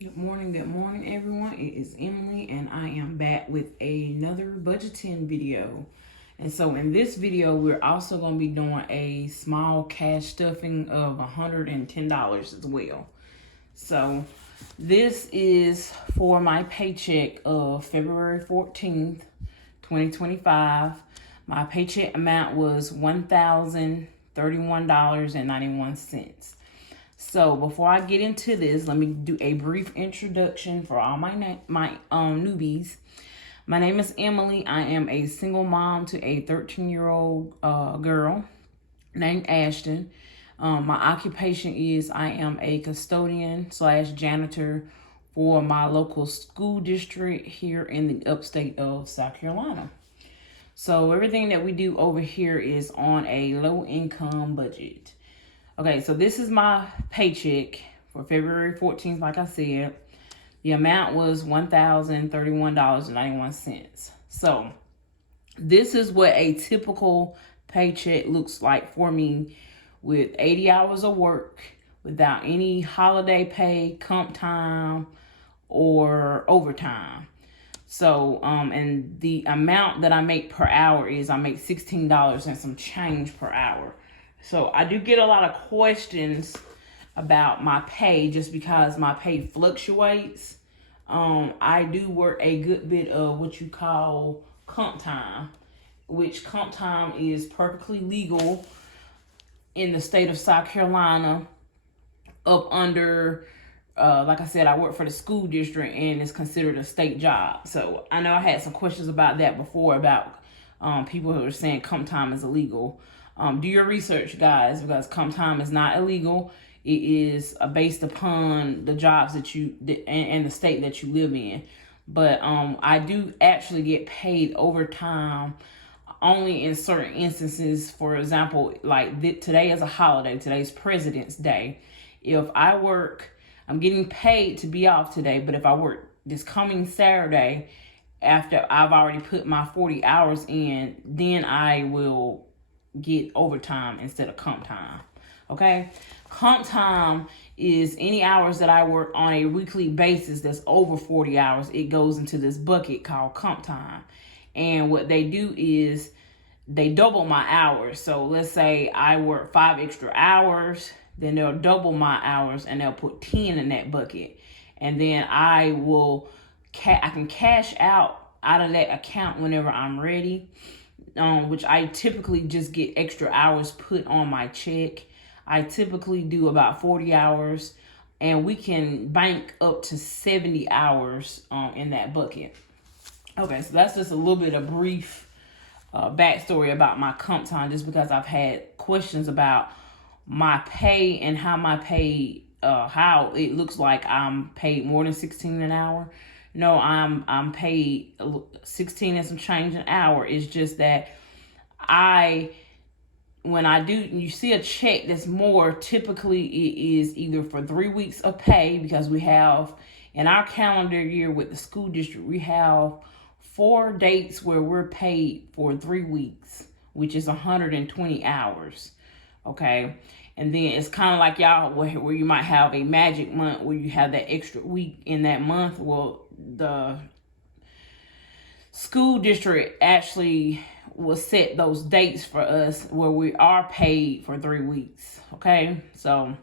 Good morning, everyone. It is Emily, and I am back with another budgeting video. And so, in this video, we're also going to be doing a small cash stuffing of $110 as well. So, this is for my paycheck of February 14th, 2025. My paycheck amount was $1,031.91. So before I get into this, let me do a brief introduction for all my newbies. My name is Emily. I am a single mom to a 13-year-old girl named Ashton. My occupation is I am a custodian slash janitor for my local school district here in the upstate of South Carolina. So everything that we do over here is on a low income budget. Okay, so this is my paycheck for February 14th, like I said. The amount was $1,031.91. So this is what a typical paycheck looks like for me, with 80 hours of work without any holiday pay, comp time, or overtime. So, and the amount that I make per hour is I make $16 and some change per hour. So I do get a lot of questions about my pay just because my pay fluctuates. I do work a good bit of what you call comp time, which comp time is perfectly legal in the state of South Carolina up under, like I said, I work for the school district and it's considered a state job. So I know I had some questions about that before, about people who are saying comp time is illegal. Do your research, guys, because comp time is not illegal. It is based upon the jobs that you and the state that you live in. But I do actually get paid overtime only in certain instances. For example, like today is a holiday. Today's President's Day. If I work, I'm getting paid to be off today. But if I work this coming Saturday, after I've already put my 40 hours in, then I will get overtime instead of comp time. Okay, comp time is any hours that I work on a weekly basis that's over 40 hours. It goes into this bucket called comp time. And what they do is they double my hours. So let's say I work 5 extra hours, then they'll double my hours and they'll put 10 in that bucket. And then I can cash out of that account whenever I'm ready. Which I typically just get extra hours put on my check. I typically do about 40 hours, and we can bank up to 70 hours in that bucket. Okay, so that's just a little bit of brief backstory about my comp time, just because I've had questions about my pay and how my pay, how it looks like I'm paid more than 16 an hour. No, I'm paid 16 and some change an hour. It's just that when you see a check that's more, typically it is either for 3 weeks of pay, because we have, in our calendar year with the school district, we have 4 dates where we're paid for 3 weeks, which is 120 hours. Okay. And then it's kind of like y'all, where you might have a magic month where you have that extra week in that month. Well, the school district actually will set those dates for us where we are paid for 3 weeks. Okay. So,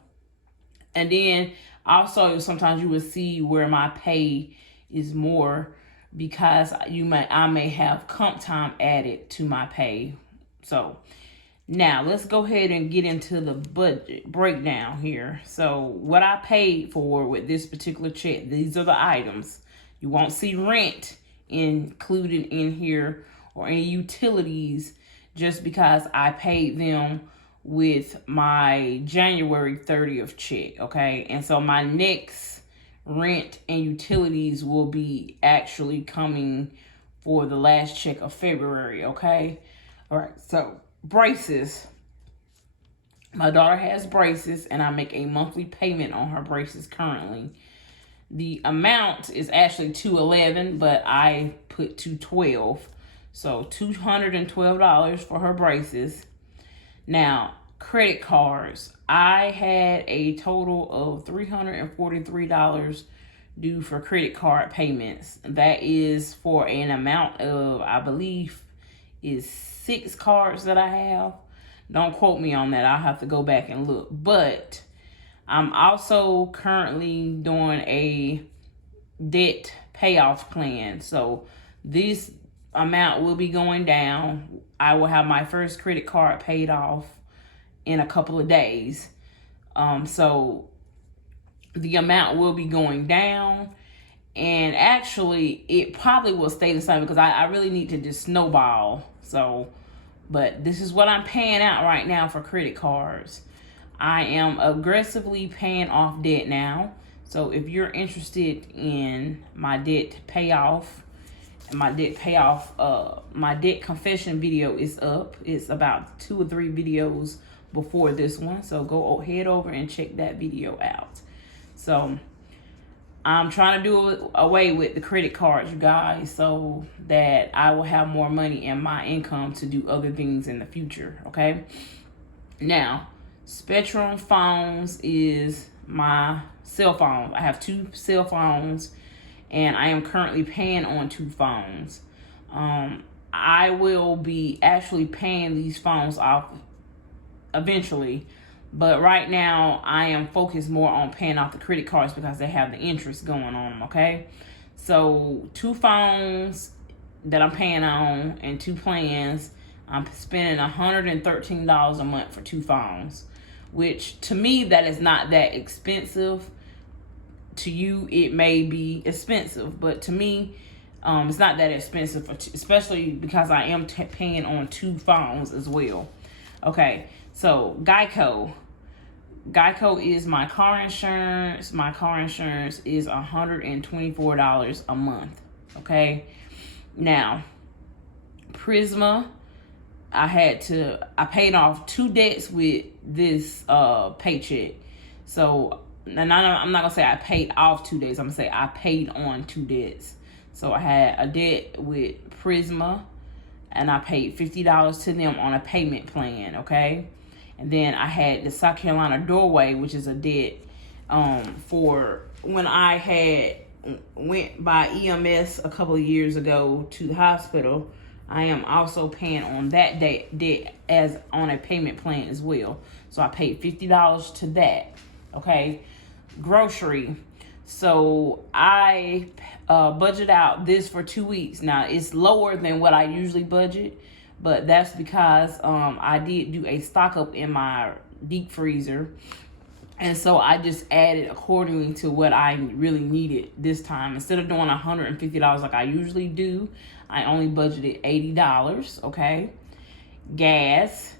and then also sometimes you will see where my pay is more because I may have comp time added to my pay. So now let's go ahead and get into the budget breakdown here. So what I paid for with this particular check, these are the items. You won't see rent included in here or any utilities, just because I paid them with my January 30th check. Okay. And so my next rent and utilities will be actually coming for the last check of February. Okay. All right. So braces. My daughter has braces and I make a monthly payment on her braces currently. The amount is actually $211, but I put $212. So $212 for her braces. Now, credit cards. I had a total of $343 do for credit card payments. That is for an amount of, I believe, is 6 cards that I have. Don't quote me on that. I'll have to go back and look. But I'm also currently doing a debt payoff plan. So this amount will be going down. I will have my first credit card paid off in a couple of days. So the amount will be going down. And actually, it probably will stay the same because I really need to just snowball. So, but this is what I'm paying out right now for credit cards. I am aggressively paying off debt now. So if you're interested in my debt payoff, my debt confession video is up. It's about 2 or 3 videos before this one. So go head over and check that video out. So I'm trying to do away with the credit cards, you guys, so that I will have more money in my income to do other things in the future, okay? Now, Spectrum phones is my cell phone. I have 2 cell phones, and I am currently paying on 2 phones. I will be actually paying these phones off eventually, but right now I am focused more on paying off the credit cards because they have the interest going on them, okay? So 2 phones that I'm paying on and 2 plans. I'm spending $113 a month for 2 phones, which to me, that is not that expensive. To you, it may be expensive, but to me, it's not that expensive, especially because I am paying on 2 phones as well. Okay, so Geico is my car insurance. My car insurance is $124 a month. Okay, now Prisma, I paid off 2 debts with this Paycheck. So, and I'm not gonna say I paid off 2 debts. I'm gonna say I paid on 2 debts. So I had a debt with Prisma, and I paid $50 to them on a payment plan. Okay, and then I had the South Carolina Doorway, which is a debt for when I had went by EMS a couple of years ago to the hospital. I am also paying on that debt as on a payment plan as well. So I paid $50 to that. Okay, grocery. So I budget out this for 2 weeks. Now it's lower than what I usually budget, but that's because I did do a stock up in my deep freezer. And so I just added accordingly to what I really needed this time. Instead of doing $150 like I usually do, I only budgeted $80, okay? Gas,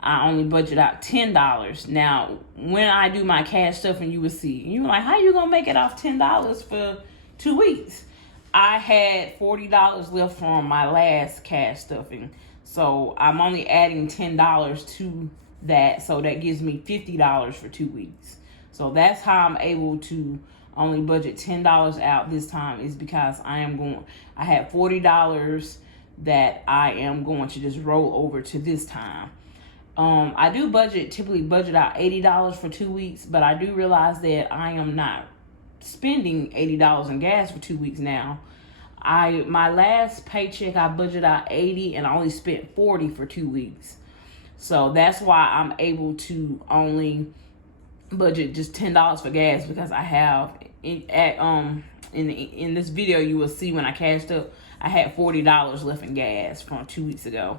I only budget out $10. Now, when I do my cash stuffing, you will see. You're like, how you gonna make it off $10 for 2 weeks? I had $40 left from my last cash stuffing. So I'm only adding $10 to that. So that gives me $50 for 2 weeks. So that's how I'm able to only budget $10 out this time, is because I had $40 that I am going to just roll over to this time. I do typically budget out $80 for 2 weeks, but I do realize that I am not spending $80 in gas for 2 weeks now. My last paycheck, I budgeted out $80 and I only spent $40 for 2 weeks. So that's why I'm able to only budget just $10 for gas, because I have in this video you will see when I cashed up, I had $40 left in gas from 2 weeks ago.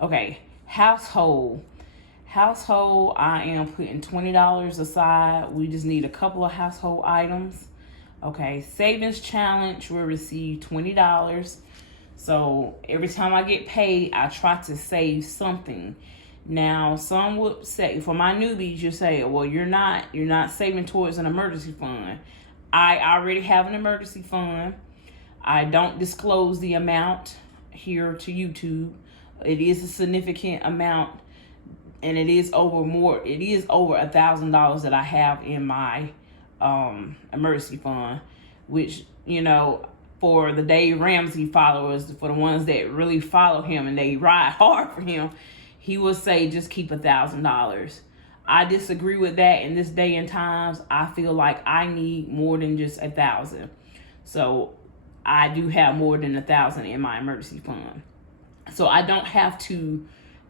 Okay, household, I am putting $20 aside. We just need a couple of household items. Okay, savings challenge will receive $20. So every time I get paid, I try to save something. Now, some would say, for my newbies, you say, well, you're not saving towards an emergency fund. I already have an emergency fund. I don't disclose the amount here to YouTube. It is a significant amount, and it is over $1,000 that I have in my emergency fund, which, for the Dave Ramsey followers, for the ones that really follow him and they ride hard for him, he will say just keep $1,000. I disagree with that in this day and times. I feel like I need more than just 1,000. So I do have more than 1,000 in my emergency fund. So I don't have to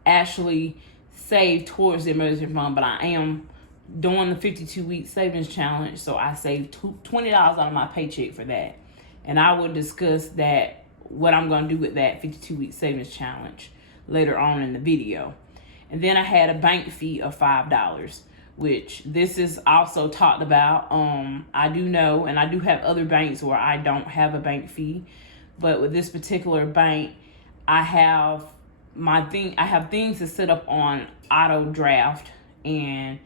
actually save towards the emergency fund, but I am doing the 52-week savings challenge. So I saved $20 out of my paycheck for that. And I will discuss that, what I'm going to do with that 52-week savings challenge later on in the video. And then I had a bank fee of $5, which this is also talked about. I do know, and I do have other banks where I don't have a bank fee, but with this particular bank, I have things to set up on auto draft, and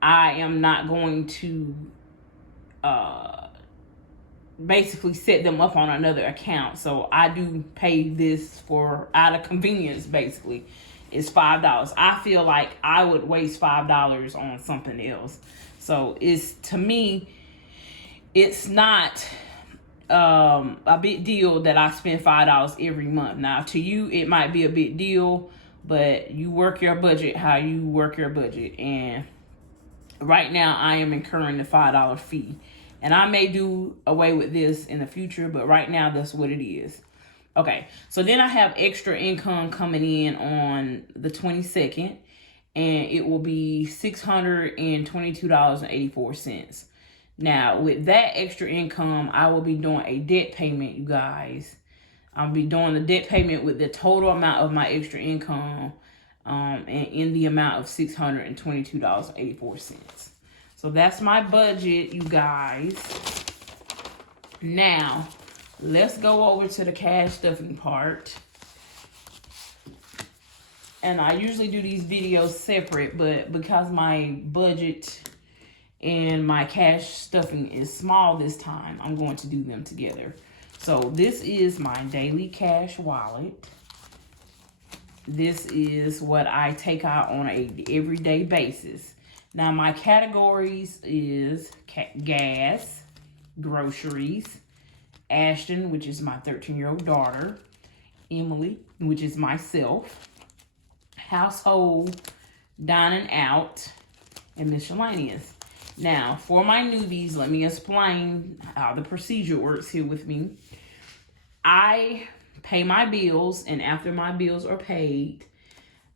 I am not going to basically set them up on another account. So I do pay this for out of convenience, basically. It's $5. I feel like I would waste $5 on something else. So to me, it's not a big deal that I spend $5 every month. Now, to you, it might be a big deal, but you work your budget how you work your budget. And right now, I am incurring the $5 fee. And I may do away with this in the future, but right now, that's what it is. Okay, so then I have extra income coming in on the 22nd, and it will be $622.84. Now, with that extra income, I will be doing a debt payment, you guys. I'll be doing the debt payment with the total amount of my extra income, and in the amount of $622.84. So that's my budget, you guys. Now, let's go over to the cash stuffing part. And I usually do these videos separate, but because my budget and my cash stuffing is small this time, I'm going to do them together. So this is my daily cash wallet. This is what I take out on a everyday basis. Now my categories is gas, groceries, Ashton, which is my 13-year-old daughter, Emily, which is myself, household, dining out, and miscellaneous. Now, for my newbies, let me explain how the procedure works here with me. I pay my bills, and after my bills are paid,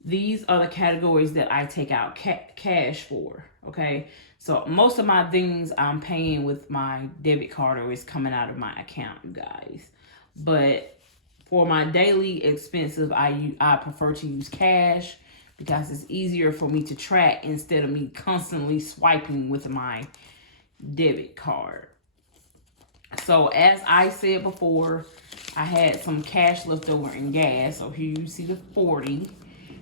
these are the categories that I take out cash for, okay? So most of my things I'm paying with my debit card, or is coming out of my account, you guys. But for my daily expenses, I prefer to use cash because it's easier for me to track instead of me constantly swiping with my debit card. So as I said before, I had some cash left over in gas. So here you see the 40,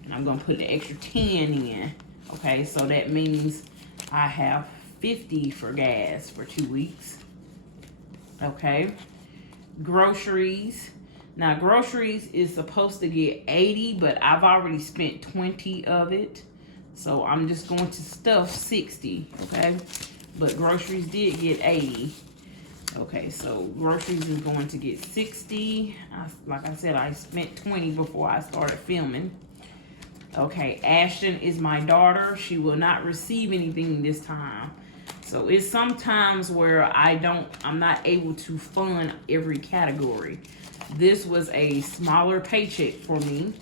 and I'm going to put the extra 10 in. Okay, so that means I have 50 for gas for 2 weeks. Okay. Groceries. Now, groceries is supposed to get 80, but I've already spent 20 of it. So I'm just going to stuff 60, okay? But groceries did get 80. Okay, so groceries is going to get 60. Like I said, I spent 20 before I started filming. Okay, Ashton is my daughter. She will not receive anything this time. So it's sometimes where I'm not able to fund every category. This was a smaller paycheck for me.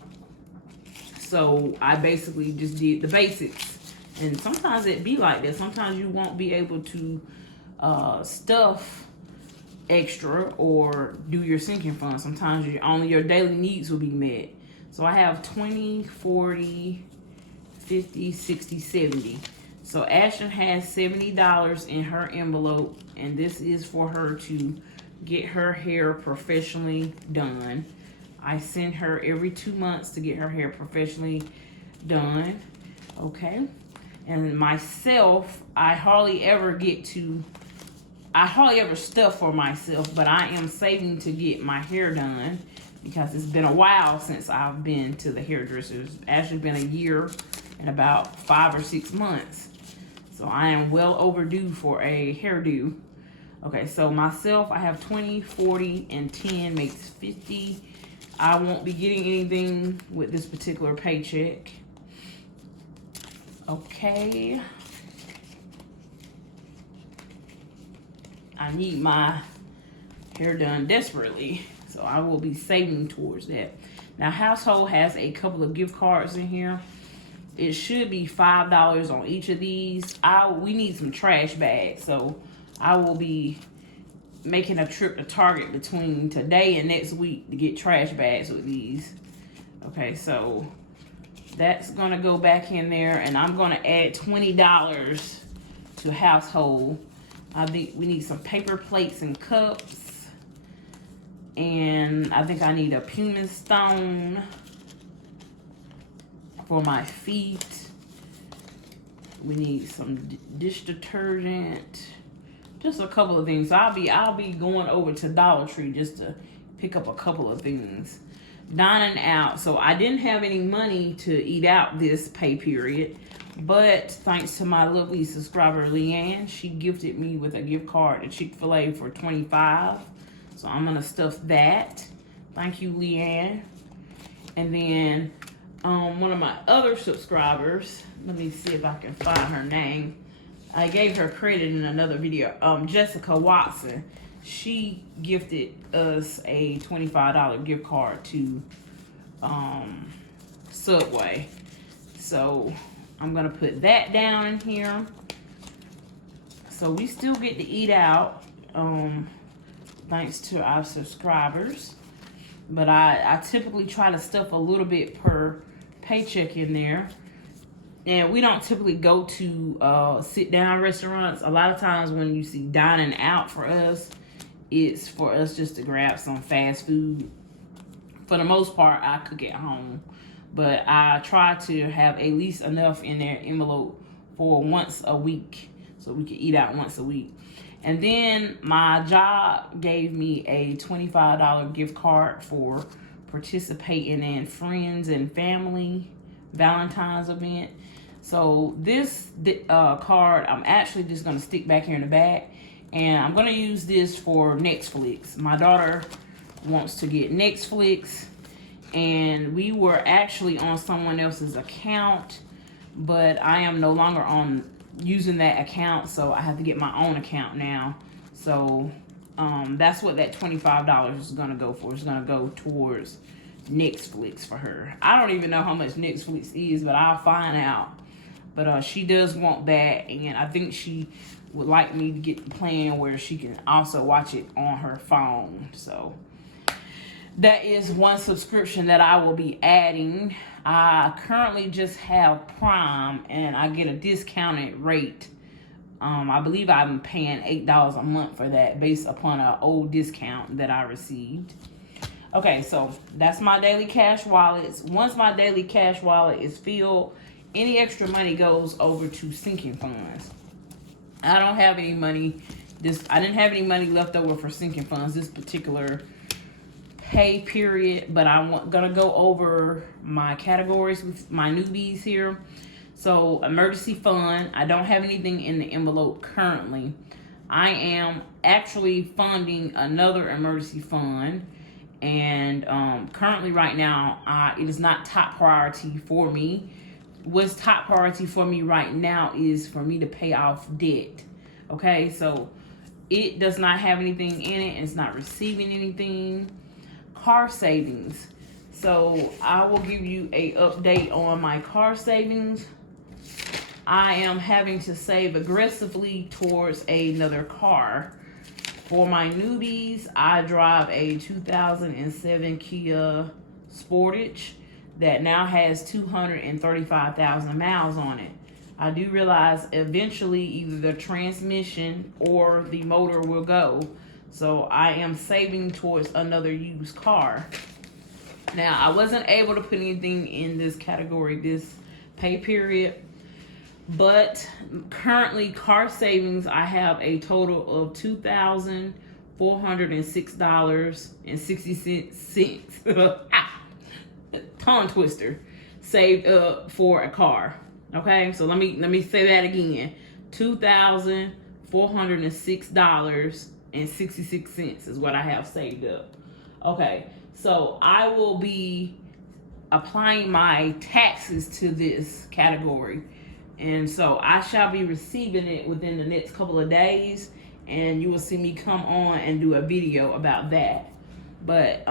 So I basically just did the basics. And sometimes it be like that. Sometimes you won't be able to stuff extra or do your sinking fund. Sometimes only your daily needs will be met. So I have 20, 40, 50, 60, 70. So Ashton has $70 in her envelope, and this is for her to get her hair professionally done. I send her every 2 months to get her hair professionally done. Okay. And myself, I hardly ever stuff for myself, but I am saving to get my hair done because it's been a while since I've been to the hairdressers. It's actually been a year and about 5 or 6 months. So I am well overdue for a hairdo. Okay, so myself, I have 20, 40, and 10 makes 50. I won't be getting anything with this particular paycheck. Okay. I need my hair done desperately, so I will be saving towards that. Now, household has a couple of gift cards in here. It should be $5 on each of these. We need some trash bags, so I will be making a trip to Target between today and next week to get trash bags with these. Okay, so that's gonna go back in there, and I'm gonna add $20 to household. I think we need some paper plates and cups, and I think I need a pumice stone for my feet. We need some dish detergent, just a couple of things. I'll be going over to Dollar Tree just to pick up a couple of things. Dining out. So I didn't have any money to eat out this pay period, but thanks to my lovely subscriber Leanne, she gifted me with a gift card to Chick-fil-A for $25. So I'm gonna stuff that. Thank you, Leanne. And then one of my other subscribers, let me see if I can find her name. I gave her credit in another video. Jessica Watson. She gifted us a $25 gift card to Subway. So I'm gonna put that down in here. So we still get to eat out, thanks to our subscribers. But I typically try to stuff a little bit per paycheck in there. And we don't typically go to sit-down restaurants. A lot of times when you see dining out for us, it's for us just to grab some fast food. For the most part, I cook at home. But I try to have at least enough in their envelope for once a week, so we can eat out once a week. And then my job gave me a $25 gift card for participating in friends and family Valentine's event. So this card, I'm actually just going to stick back here in the back. And I'm going to use this for Netflix. My daughter wants to get Netflix. And we were actually on someone else's account. But I am no longer on using that account. So I have to get my own account now. So that's what that $25 is going to go for. It's going to go towards Netflix for her. I don't even know how much Netflix is, but I'll find out. But she does want that, and I think she would like me to get the plan where she can also watch it on her phone. So that is one subscription that I will be adding. I currently just have Prime, and I get a discounted rate. I believe I'm paying $8 a month for that based upon an old discount that I received. Okay, so that's my daily cash wallets. Once my daily cash wallet is filled, any extra money goes over to sinking funds. I don't have any money. I didn't have any money left over for sinking funds this particular pay period, but I'm gonna go over my categories with my newbies here. So emergency fund, I don't have anything in the envelope currently. I am actually funding another emergency fund. And currently right now, it is not top priority for me. What's top priority for me right now is for me to pay off debt. Okay, so it does not have anything in it. It's not receiving anything. Car savings. So I will give you a update on my car savings. I am having to save aggressively towards another car. For my newbies, I drive a 2007 Kia Sportage that now has 235,000 miles on it. I do realize eventually either the transmission or the motor will go. So I am saving towards another used car. Now, I wasn't able to put anything in this category this pay period. But currently, car savings, I have a total of $2,406.60. Tongue twister. Saved up for a car. Okay, so let me say that again. $2,406.66 is what I have saved up. Okay, so I will be applying my taxes to this category. And so I shall be receiving it within the next couple of days, and you will see me come on and do a video about that. But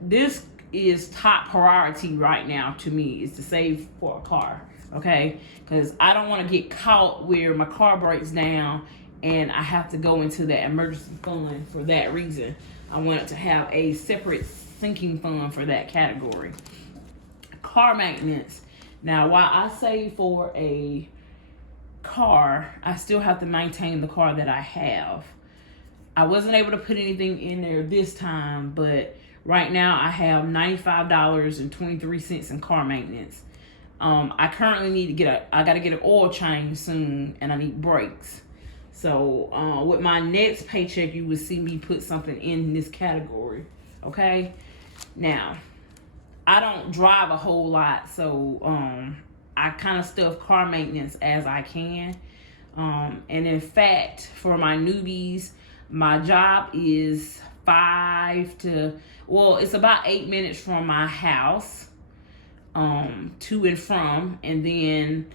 this is top priority right now to me, is to save for a car, okay? Because I don't want to get caught where my car breaks down and I have to go into that emergency fund for that reason. I want to have a separate sinking fund for that category. Car maintenance. Now, while I save for a car, I still have to maintain the car that I have. I wasn't able to put anything in there this time, but right now I have $95.23 in car maintenance. I currently need to get I got to get an oil change soon, and I need brakes. So with my next paycheck, you will see me put something in this category. Okay. Now, I don't drive a whole lot, so I kind of stuff car maintenance as I can. And in fact, for my newbies, my job is it's about 8 minutes from my house, to and from, and then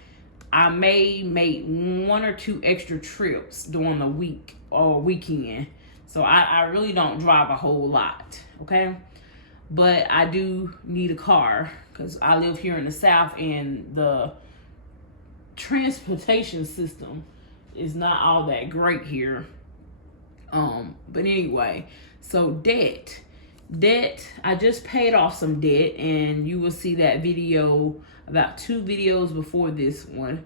I may make 1 or 2 extra trips during the week or weekend. So I really don't drive a whole lot, okay? But I do need a car because I live here in the South, and the transportation system is not all that great here. But anyway, so debt, I just paid off some debt, and you will see that video about 2 videos before this one.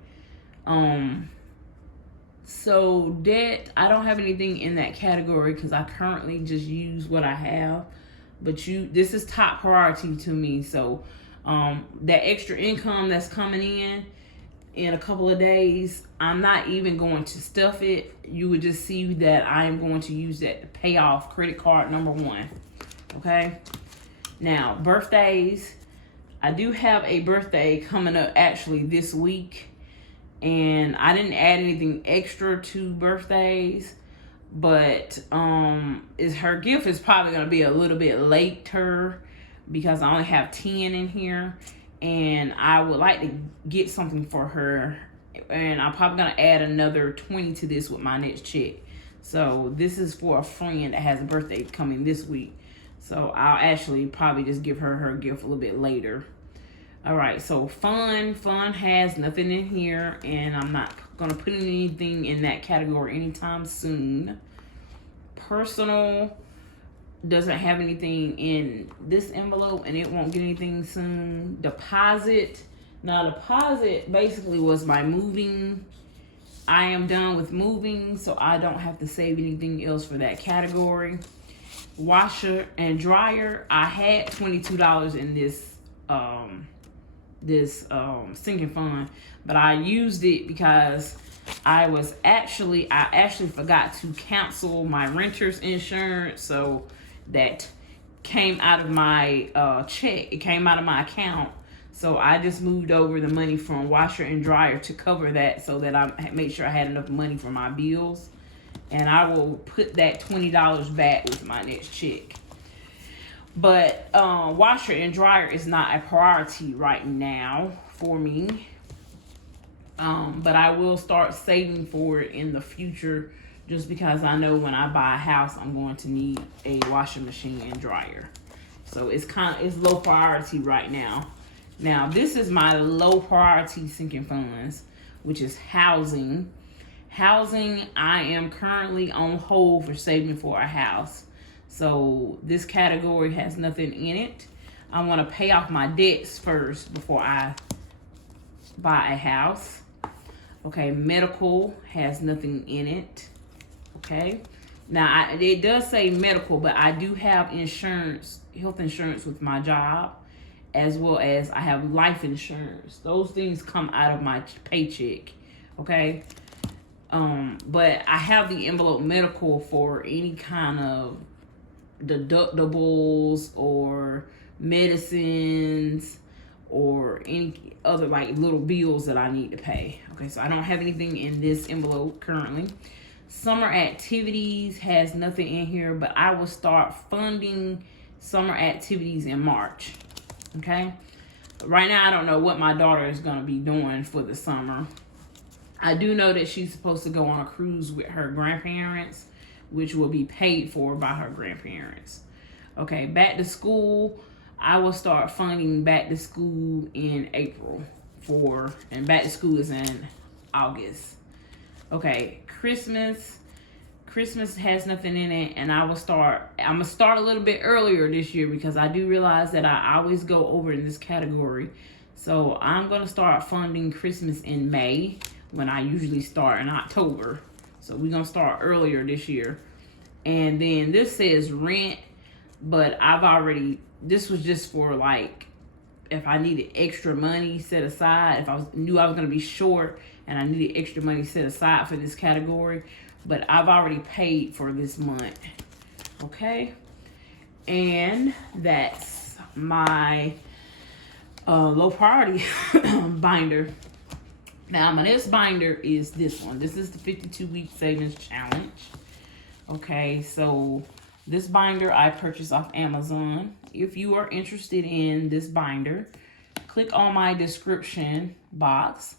So debt, I don't have anything in that category because I currently just use what I have. But this is top priority to me. So that extra income that's coming in a couple of days, I'm not even going to stuff it. You would just see that I am going to use that to pay off credit card number 1. Okay. Now, birthdays. I do have a birthday coming up actually this week, and I didn't add anything extra to birthdays, but her gift is probably going to be a little bit later because I only have 10 in here, and I would like to get something for her, and I'm probably going to add another 20 to this with my next check. So this is for a friend that has a birthday coming this week. So I'll actually probably just give her gift a little bit later. All right, so fun has nothing in here, and I'm not going to put anything in that category anytime soon. Personal doesn't have anything in this envelope, and it won't get anything soon. Deposit. Now, deposit basically was my moving. I am done with moving, so I don't have to save anything else for that category. Washer and dryer, I had $22 in this sinking fund, but I used it because I actually forgot to cancel my renter's insurance, so that came out of my check. It came out of my account, so I just moved over the money from washer and dryer to cover that, so that I made sure I had enough money for my bills. And I will put that $20 back with my next check. But washer and dryer is not a priority right now for me. But I will start saving for it in the future, just because I know when I buy a house, I'm going to need a washing machine and dryer. So it's low priority right now. Now, this is my low priority sinking funds, which is housing. Housing, I am currently on hold for saving for a house. So this category has nothing in it. I want to pay off my debts first before I buy a house. Okay, medical has nothing in it. Okay. Now, it does say medical, but I do have insurance, health insurance with my job, as well as I have life insurance. Those things come out of my paycheck. Okay. But I have the envelope medical for any kind of deductibles or medicines or any other like little bills that I need to pay. Okay, so I don't have anything in this envelope currently. Summer activities has nothing in here, but I will start funding summer activities in March. Okay, Right now, I don't know what my daughter is going to be doing for the summer. I do know that she's supposed to go on a cruise with her grandparents, which will be paid for by her grandparents. Okay, back to school. I will start funding back to school in April and back to school is in August. Okay, Christmas has nothing in it, and I'm gonna start a little bit earlier this year because I do realize that I always go over in this category. So I'm gonna start funding Christmas in May when I usually start in October. So we're gonna start earlier this year. And then this says rent, but this was just for like if I needed extra money set aside, if I knew I was gonna be short and I needed extra money set aside for this category. But I've already paid for this month. Okay, and that's my low priority binder. Now my next binder is this one. This is the 52-week savings challenge. Okay, so this binder I purchased off Amazon. If you are interested in this binder, click on my description box.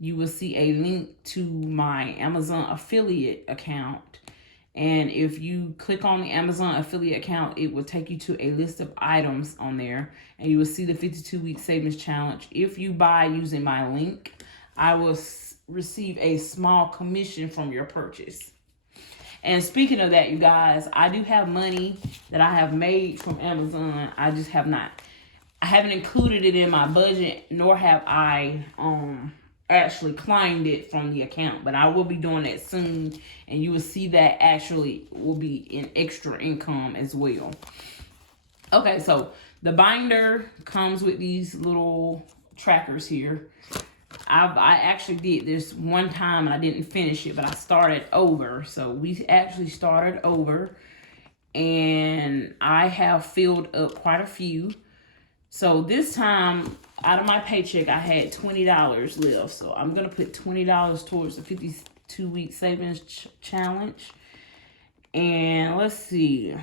You will see a link to my Amazon affiliate account. And if you click on the Amazon affiliate account, it will take you to a list of items on there. And you will see the 52-week savings challenge. If you buy using my link, I will receive a small commission from your purchase. And speaking of that, you guys, I do have money that I have made from Amazon. I haven't included it in my budget, nor have I actually claimed it from the account, but I will be doing that soon, and you will see that actually will be in extra income as well. Okay, so the binder comes with these little trackers here. I actually did this one time and I didn't finish it, but I started over. So we actually started over, and I have filled up quite a few. So this time, out of my paycheck, I had $20 left. So I'm going to put $20 towards the 52-week savings challenge. And let's see.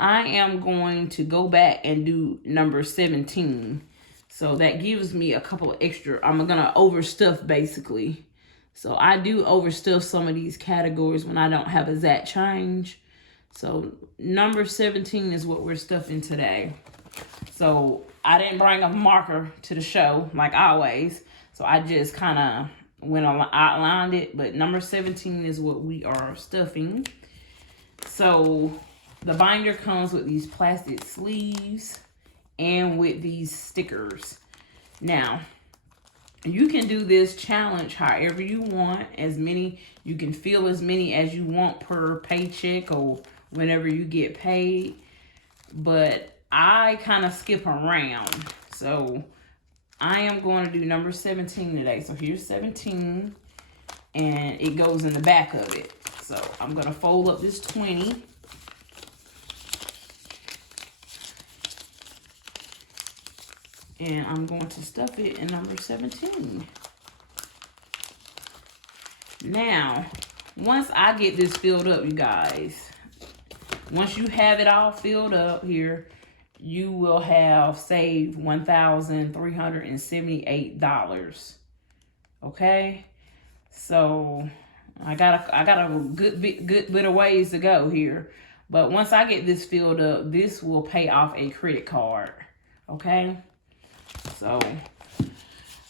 I am going to go back and do number 17. So that gives me a couple of extra. I'm going to overstuff basically. So I do overstuff some of these categories when I don't have exact change. So number 17 is what we're stuffing today. So I didn't bring a marker to the show like always. So I just kind of outlined it. But number 17 is what we are stuffing. So the binder comes with these plastic sleeves and with these stickers. Now, you can do this challenge however you want. You can fill as many as you want per paycheck or whenever you get paid. But I kind of skip around. So I am going to do number 17 today. So here's 17. And it goes in the back of it. So I'm going to fold up this 20. And I'm going to stuff it in number 17. Now, once I get this filled up, you guys, once you have it all filled up here, you will have saved $1,378. Okay? So I got a good bit of ways to go here. But once I get this filled up, this will pay off a credit card. Okay? So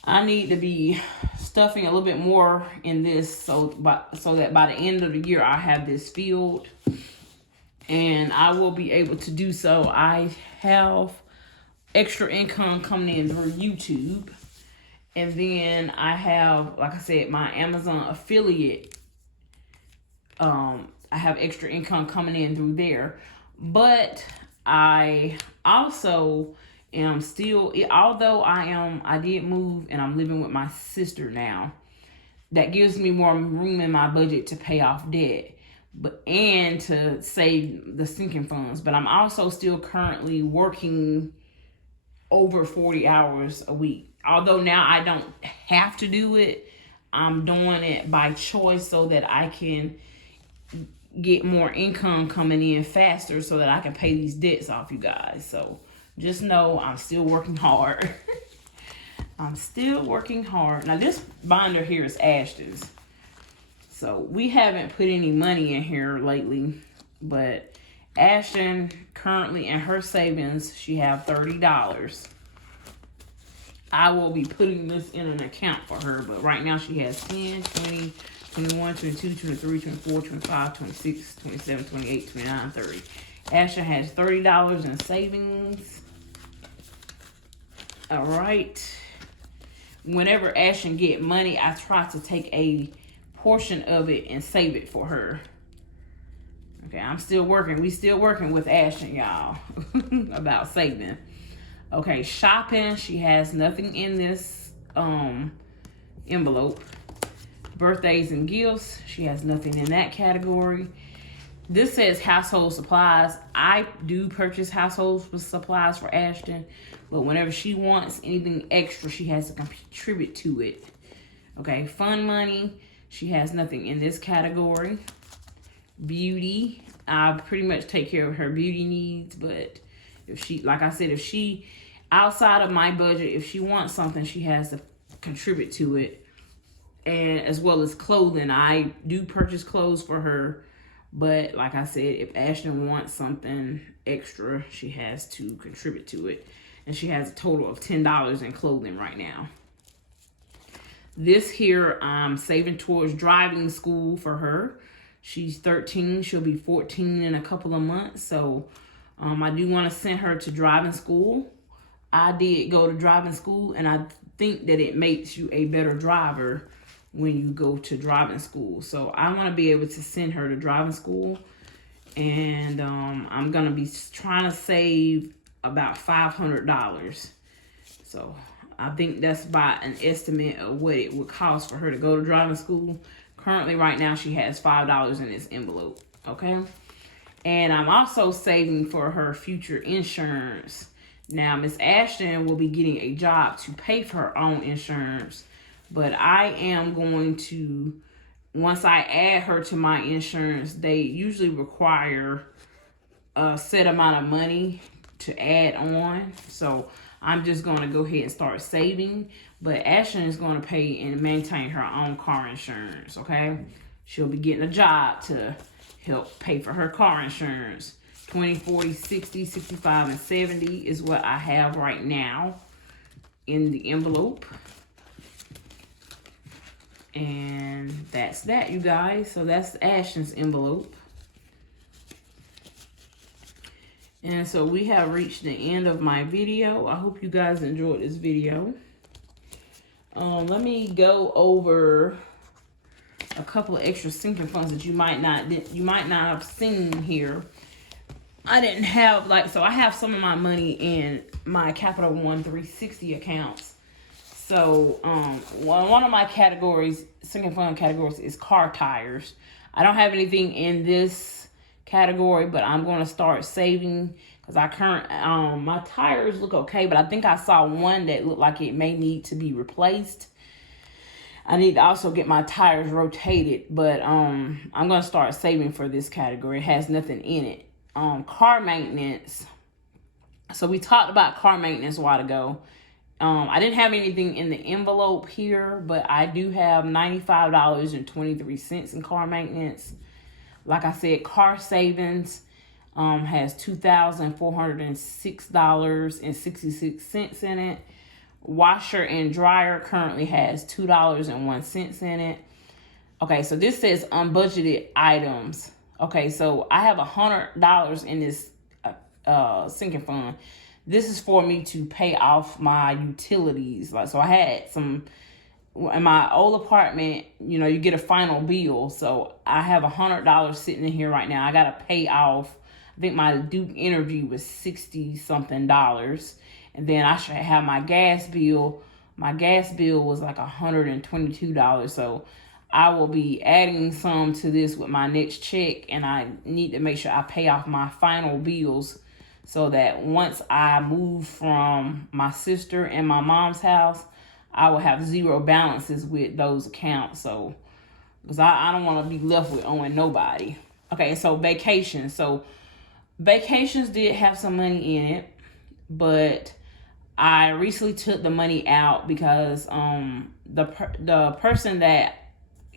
I need to be stuffing a little bit more in this so that by the end of the year I have this filled, and I will be able to do so. I have extra income coming in through YouTube, and then I have, like I said, my Amazon affiliate. I have extra income coming in through there, but I also although I did move and I'm living with my sister now, that gives me more room in my budget to pay off debt, and to save the sinking funds. But I'm also still currently working over 40 hours a week. Although now I don't have to do it, I'm doing it by choice so that I can get more income coming in faster so that I can pay these debts off, you guys. So just know I'm still working hard. I'm still working hard. Now this binder here is Ashton's. So we haven't put any money in here lately, but Ashton currently in her savings, she have $30. I will be putting this in an account for her, but right now she has 10, 20, 21, 22, 23, 24, 25, 26, 27, 28, 29, 30. Ashton has $30 in savings. All right. Whenever Ashton get money, I try to take a portion of it and save it for her. Okay, I'm still working. We still working with Ashton, y'all, about saving. Okay, shopping. She has nothing in this envelope. Birthdays and gifts. She has nothing in that category. This says household supplies. I do purchase household supplies for Ashton, but whenever she wants anything extra, she has to contribute to it. Okay, fun money. She has nothing in this category. Beauty. I pretty much take care of her beauty needs, but if she, like I said, if she, outside of my budget, if she wants something, she has to contribute to it. And as well as clothing. I do purchase clothes for her, but like I said, if Ashton wants something extra, she has to contribute to it. And she has a total of $10 in clothing right now. This here, I'm saving towards driving school for her. She's 13. She'll be 14 in a couple of months. So I do want to send her to driving school. I did go to driving school, and I think that it makes you a better driver when you go to driving school. So I want to be able to send her to driving school. And I'm going to be trying to save about $500. So I think that's about an estimate of what it would cost for her to go to driving school. Currently, right now, she has $5 in this envelope, okay? And I'm also saving for her future insurance. Now, Miss Ashton will be getting a job to pay for her own insurance, but I am going to, once I add her to my insurance, they usually require a set amount of money to add on. So I'm just going to go ahead and start saving. But Ashton is going to pay and maintain her own car insurance, okay? She'll be getting a job to help pay for her car insurance. 20, 40, 60, 65, and 70 is what I have right now in the envelope. And that's that, you guys. So that's Ashton's envelope. And so we have reached the end of my video. I hope you guys enjoyed this video. Let me go over a couple of extra sinking funds that you might not have seen here. I didn't have, so I have some of my money in my Capital One 360 accounts. So one of my categories, sinking fund categories, is car tires. I don't have anything in this category, but I'm going to start saving because my tires look okay, but I think I saw one that looked like it may need to be replaced. I need to also get my tires rotated, but I'm going to start saving for this category. It has nothing in it. Car maintenance. So we talked about car maintenance a while ago. I didn't have anything in the envelope here, but I do have $95.23 in car maintenance. Like I said, car savings has $2,406.66 in it. Washer and dryer currently has $2.01 in it. Okay, so this says unbudgeted items. Okay, so I have $100 in this sinking fund. This is for me to pay off my utilities. So I had some in my old apartment. You get a final bill, so I have $100 sitting in here right now. I gotta pay off. I think my Duke Energy was $60 something, and then I should have my gas bill. My gas bill was like $122. So I will be adding some to this with my next check, and I need to make sure I pay off my final bills so that once I move from my sister and my mom's house, I will have zero balances with those accounts. So, because I don't want to be left with owing nobody. Okay, so vacations. So vacations did have some money in it, but I recently took the money out because the person that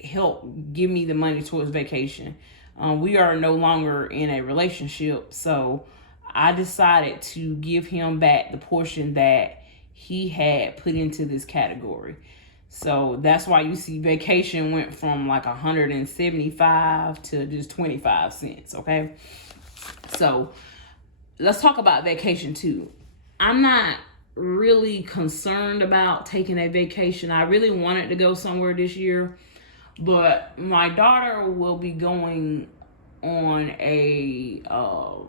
helped give me the money towards vacation, we are no longer in a relationship, so I decided to give him back the portion that he had put into this category. So that's why you see vacation went from like 175 to just 25 cents, okay? So let's talk about vacation too. I'm not really concerned about taking a vacation. I really wanted to go somewhere this year, but my daughter will be going on a a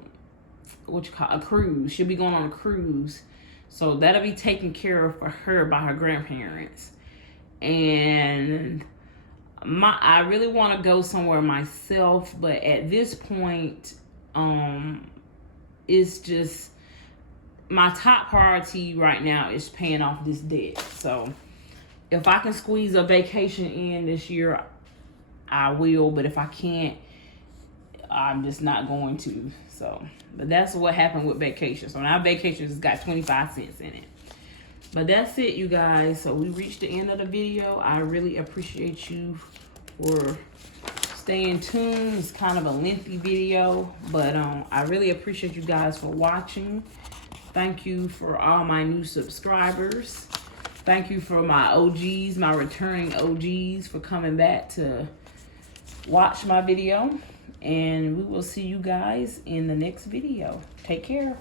cruise. She'll be going on a cruise, so that'll be taken care of for her by her grandparents. And I really want to go somewhere myself, but at this point, it's just my top priority right now is paying off this debt. So if I can squeeze a vacation in this year, I will, but if I can't, I'm just not going to. So, but that's what happened with vacation. So now vacation has got 25 cents in it. But that's it, you guys. So we reached the end of the video. I really appreciate you for staying tuned. It's kind of a lengthy video, but I really appreciate you guys for watching. Thank you for all my new subscribers. Thank you for my OGs, my returning OGs, for coming back to watch my video. And we will see you guys in the next video. Take care.